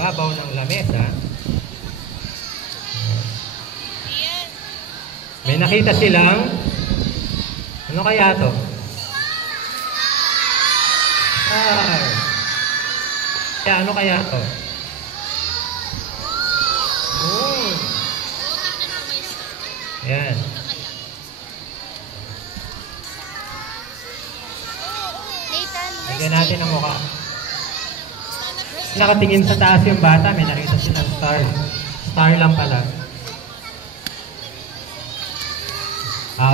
ibabaw ng lamesa. May nakita silang, ano kaya to? Star. Kaya ano kaya to? Oh. Yan. Lagyan natin ang mukha. Nakatingin sa taas yung bata, may nakita silang star. Star lang pala.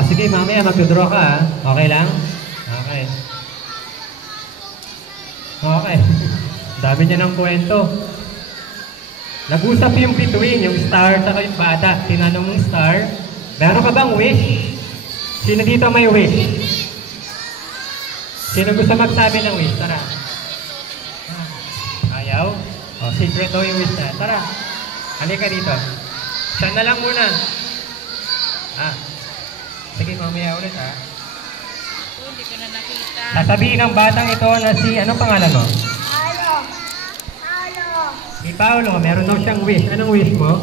Sige, mamaya mag-draw ka, ha? Okay lang? Okay. Okay. Dami niya ng kwento. Nag-usap yung bituin, yung star at yung bata. Tinanong mong star, meron ka bang wish? Sino dito may wish? Sino gusto magsabi ng wish? Tara. Ayaw? Secret daw yung wish na. Tara. Halika dito. Siya na lang muna. Sige, mamaya ulit, ha? Hindi ko na nakita. Sasabihin ng batang ito na si, anong pangalan mo? Paolo. Paolo. Si Paolo, meron daw siyang wish. Anong wish mo?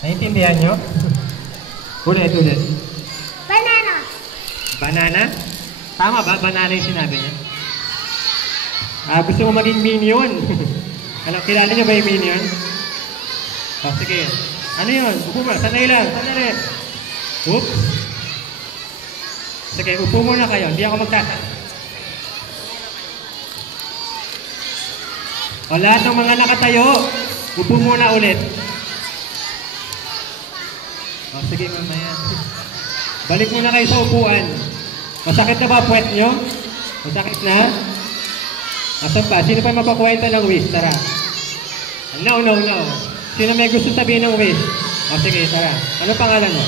Naintindihan nyo? Ulit. Banana. Banana? Tama ba? Banana yung sinabi niya? Gusto mo maging minion? Kilala niyo ba yung minion? Sige. Ano yun? Upo mo. Sanay lang. Sanay. Oops. Sige, upo muna kayo. Hindi ako magtata. Lahat ng mga nakatayo, upo muna ulit. Sige, mamaya. Balik muna kayo sa upuan. Masakit na ba puwet nyo? Masakit na? Asan pa? Sino pa mapakwenta ng wish? Tara. No. Sino may gusto sabihin ng wish? Sige, tara. Ano pangalan mo?